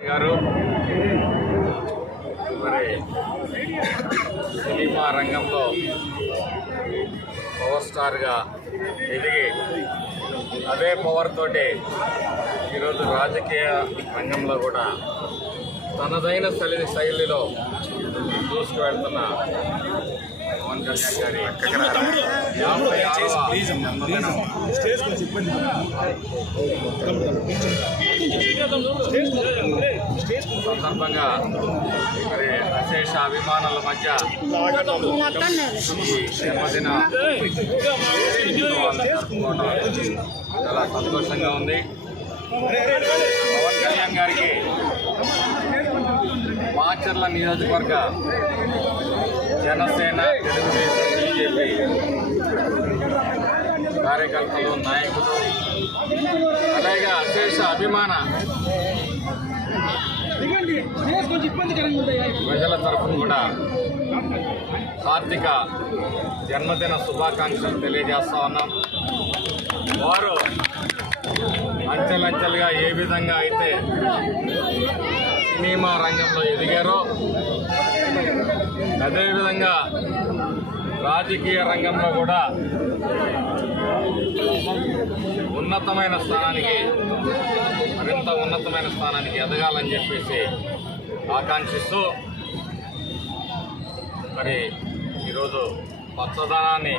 గారు. మరి సినిమా రంగంలో పవర్ స్టార్గా ఎదిగి అదే పవర్ తోటి ఈరోజు రాజకీయ రంగంలో కూడా తనదైన శైలి శైలిలో దూసుకువెళ్తున్న పవన్ కళ్యాణ్ గారి యాభై ఆరవ జన్మదినం సందర్భంగా మరి అశేష అభిమానుల మధ్య జన్మదిన చాలా సంతోషంగా ఉంది. పవన్ కళ్యాణ్ గారికి మాచర్ల నియోజకవర్గ జనసేన తెలుగుదేశం బీజేపీ కార్యకర్తలు నాయకులు అలాగే అశేష అభిమాన ప్రజల తరఫున కూడా కార్తీక జన్మదిన శుభాకాంక్షలు తెలియజేస్తా ఉన్నాం. వారు అంచెలంచెలుగా ఏ విధంగా అయితే సినిమా రంగంలో ఎదిగారో అదేవిధంగా రాజకీయ రంగంలో కూడా ఉన్నతమైన స్థానానికి మరింత ఉన్నతమైన స్థానానికి ఎదగాలని చెప్పేసి ఆకాంక్షిస్తూ మరి ఈరోజు పచ్చదనాన్ని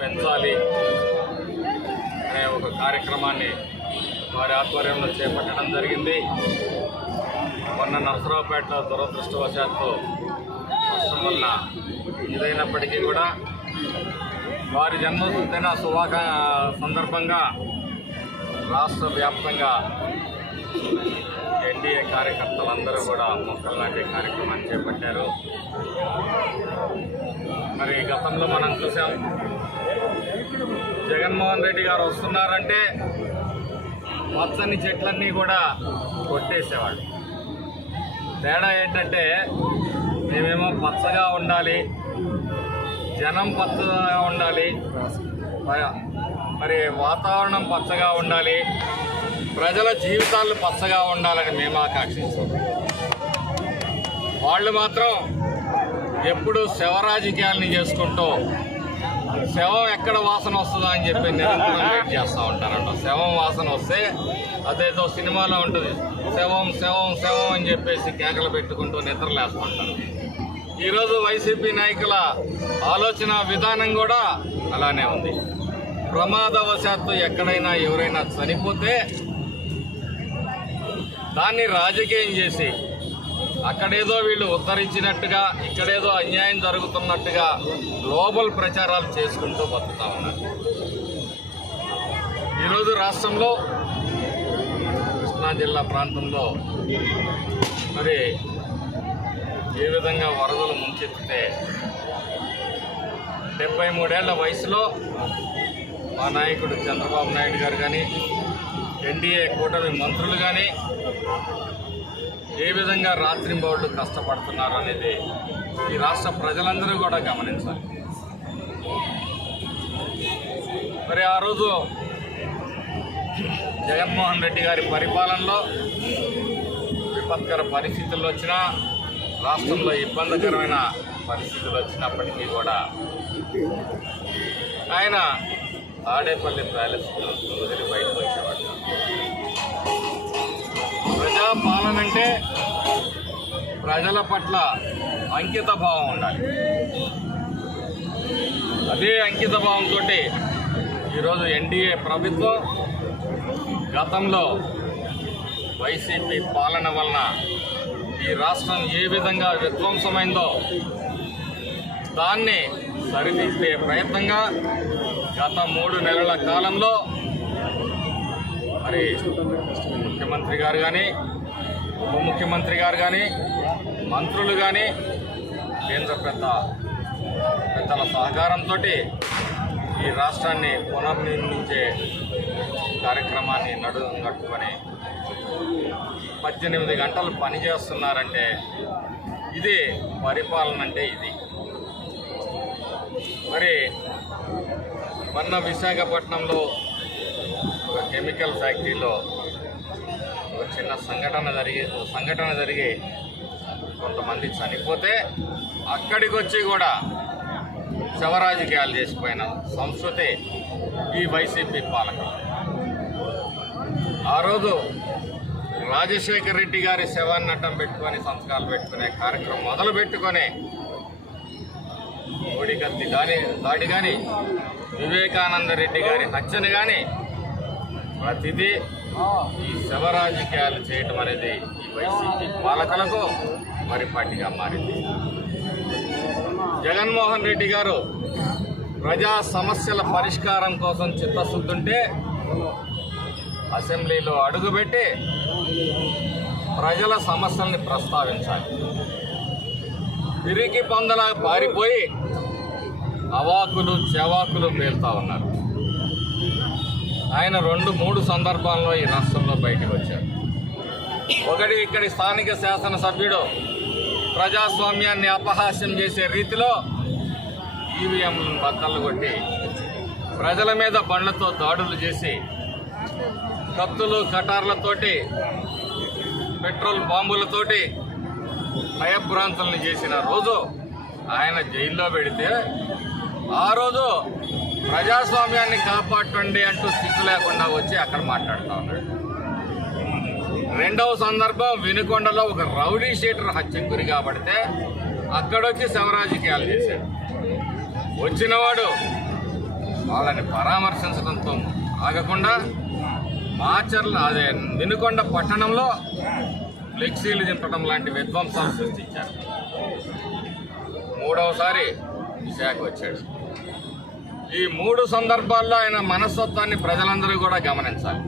పెంచాలి అనే ఒక కార్యక్రమాన్ని వారి ఆధ్వర్యంలో చేపట్టడం జరిగింది. మొన్న నరసరావుపేటలో దురదృష్టవశాత్తు వర్షం వల్ల ఇదైనప్పటికీ కూడా వారి జన్మదిన శుభాకా సందర్భంగా రాష్ట్ర వ్యాప్తంగా ఎన్డీఏ కార్యకర్తలందరూ కూడా మొక్కలు నాటే కార్యక్రమాన్ని చేపట్టారు. మరి గతంలో మనం చూసాం జగన్మోహన్ రెడ్డి గారు వస్తున్నారంటే పచ్చని చెట్లన్నీ కూడా కొట్టేసేవాళ్ళు. తేడా ఏంటంటే మేమేమో పచ్చగా ఉండాలి జనం పచ్చగా ఉండాలి మరి వాతావరణం పచ్చగా ఉండాలి ప్రజల జీవితాలు పచ్చగా ఉండాలని మేము ఆకాంక్షిస్తాం వాళ్ళు మాత్రం ఎప్పుడు శవరాజకీయాలని చేసుకుంటూ శవం ఎక్కడ వాసన వస్తుందా అని చెప్పి నిరంతరం వెయిట్ చేస్తూ ఉంటారంట. శవం వాసన వస్తే అదేదో సినిమాలో ఉంటుంది. శవం శవం శవం అని చెప్పేసి కేకలు పెట్టుకుంటూ నిద్రలేస్తుంటారు. ఈరోజు వైసీపీ నాయకుల ఆలోచన విధానం కూడా అలానే ఉంది. ప్రమాదవశాత్తు ఎక్కడైనా ఎవరైనా చనిపోతే దాన్ని రాజకీయం చేసి అక్కడేదో వీళ్ళు ఉద్ధరించినట్టుగా ఇక్కడేదో అన్యాయం జరుగుతున్నట్టుగా గ్లోబల్ ప్రచారాలు చేసుకుంటూ బతుకుతా ఉన్నారు. ఈరోజు రాష్ట్రంలో కృష్ణా జిల్లా ప్రాంతంలో మరి ఏ విధంగా వరదలు ముంచెత్తితే డెబ్బై మూడేళ్ళ వయసులో మా నాయకుడు చంద్రబాబు నాయుడు గారు కానీ ఎన్డీఏ కూటమి మంత్రులు కానీ ఏ విధంగా రాత్రింబౌళ్ళు కష్టపడుతున్నారు అనేది ఈ రాష్ట్ర ప్రజలందరూ కూడా గమనించాలి. మరి ఆ రోజు జగన్మోహన్ రెడ్డి గారి పరిపాలనలో విపత్కర పరిస్థితులు వచ్చినా రాష్ట్రంలో ఇబ్బందికరమైన పరిస్థితులు వచ్చినప్పటికీ కూడా ఆయన తాడేపల్లి ప్యాలెస్ వదిలి బయటకు వచ్చేవాడు. ప్రజాపాలన అంటే ప్రజల పట్ల అంకిత భావం ఉండాలి. అదే అంకిత భావంతో ఈరోజు ఎన్డీఏ ప్రభుత్వం గతంలో వైసీపీ పాలన వలన ఈ రాష్ట్రం ఏ విధంగా విధ్వంసమైందో దాన్ని సరిదిద్దే ప్రయత్నంగా గత మూడు నెలల కాలంలో మరి మంత్రి గారు కానీ ఉప ముఖ్యమంత్రి గారు కానీ మంత్రులు కానీ కేంద్ర పెద్ద పెద్దల సహకారంతో ఈ రాష్ట్రాన్ని పునర్నిర్మించే కార్యక్రమాన్ని నడు నడుపుకొని పద్దెనిమిది గంటలు పనిచేస్తున్నారంటే ఇది పరిపాలన అంటే ఇది. మరి మొన్న విశాఖపట్నంలో ఒక కెమికల్ ఫ్యాక్టరీలో ఒక చిన్న సంఘటన జరిగి సంఘటన జరిగి కొంతమంది చనిపోతే అక్కడికి వచ్చి కూడా శవరాజకీయాలు చేసిపోయిన సంస్కృతి ఈ వైసీపీ పాలక ఆ రోజు రాజశేఖర్ రెడ్డి గారి శవాన్ని అడ్డం పెట్టుకొని సంతకాలు పెట్టుకునే కార్యక్రమం మొదలు పెట్టుకొని ఓడికత్తి దాని దాడి కానీ వివేకానంద రెడ్డి గారి హత్యను కానీ ప్రతిదీ ఈ శవ రాజకీయాలు చేయటం అనేది ఈ వైసీపీ పాలకులకు పరిపాటిగా మారింది. జగన్మోహన్ రెడ్డి గారు ప్రజా సమస్యల పరిష్కారం కోసం చిత్తశుద్ధుంటే అసెంబ్లీలో అడుగుపెట్టి ప్రజల సమస్యల్ని ప్రస్తావించాలి. పిరికి పందలా పారిపోయి అవాకులు చెవాకులు పేలుతా ఉన్నారు. ఆయన రెండు మూడు సందర్భాల్లో ఈ రాష్ట్రంలో బయటకు వచ్చారు ఒకటి ఇక్కడి స్థానిక శాసనసభ్యుడు ప్రజాస్వామ్యాన్ని అపహాస్యం చేసే రీతిలో ఈవీఎంలను బద్దలు కొట్టి ప్రజల మీద బండ్లతో దాడులు చేసి కత్తులు కటార్లతోటి పెట్రోల్ బాంబులతోటి భయభ్రాంతులను చేసిన రోజు ఆయన జైల్లో పెడితే ఆ రోజు ప్రజాస్వామ్యాన్ని కాపాడండి అంటూ సిగ్గు లేకుండా వచ్చి అక్కడ మాట్లాడుతూ ఉన్నాడు. రెండవ సందర్భం వినుకొండలో ఒక రౌడీ షీటర్ హత్యకు గురి కాబడితే అక్కడొచ్చి శవరాజకీయాలు చేశాడు. వచ్చినవాడు వాళ్ళని పరామర్శించడంతో ఆగకుండా మాచర్ల అదే వినుకొండ పట్టణంలో ఫ్లెక్సీలు దింపడం లాంటి విధ్వంసాలు సృష్టించారు. మూడవసారి విశాఖ వచ్చాడు. ఈ మూడు సందర్భాల్లో ఆయన మనస్తత్వాన్ని ప్రజలందరూ కూడా గమనించాలి.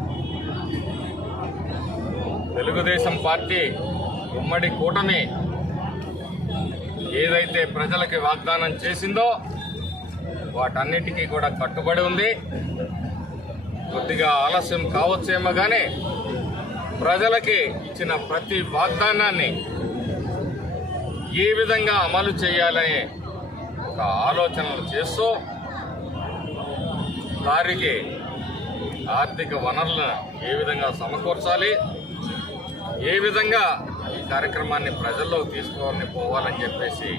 తెలుగుదేశం పార్టీ ఉమ్మడి కూటమి ఏదైతే ప్రజలకి వాగ్దానం చేసిందో వాటన్నిటికీ కూడా కట్టుబడి ఉంది. కొద్దిగా ఆలస్యం కావచ్చేమో కానీ ప్రజలకి ఇచ్చిన ప్రతి వాగ్దానాన్ని ఏ విధంగా అమలు చేయాలనే ఒక ఆలోచనలు చేస్తూ వారికి ఆర్థిక వనరులను ఏ విధంగా సమకూర్చాలి? ఏ విధంగా ఈ కార్యక్రమాన్ని ప్రజల్లో తీసుకోవాలని పోవాలని చెప్పేసి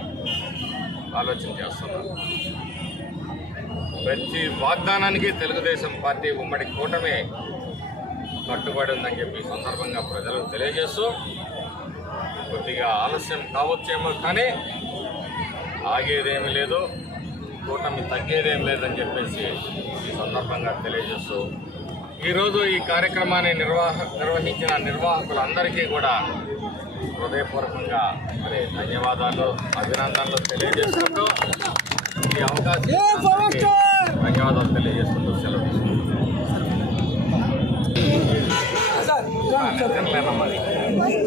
ఆలోచన చేస్తున్నారు. ప్రతి వాగ్దానానికి తెలుగుదేశం పార్టీ ఉమ్మడి కూటమి కట్టుబడి ఉందని చెప్పి సందర్భంగా ప్రజలకు తెలియజేస్తూ కొద్దిగా ఆలస్యం కావచ్చేమో కానీ ఆగేదేమీ లేదు. కూటమి తగ్గేదేం లేదని చెప్పేసి ఈ సందర్భంగా తెలియజేస్తూ ఈరోజు ఈ కార్యక్రమాన్ని నిర్వాహ నిర్వహించిన నిర్వాహకులందరికీ కూడా హృదయపూర్వకంగా మరి ధన్యవాదాలు అభినందనలు తెలియజేసుకుంటూ ఈ అవకాశం ధన్యవాదాలు తెలియజేసుకుంటూ సెలవు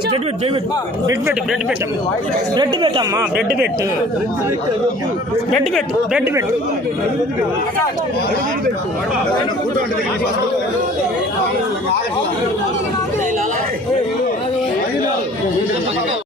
బ్రెడ్ పెట్టు బ్రెడ్ పెట్టు బ్రెడ్ పెట్టు బ్రెడ్ పెట్టమ్మా బ్రెడ్ పెట్టు బ్రెడ్ పెట్టు బ్రెడ్ పెట్టు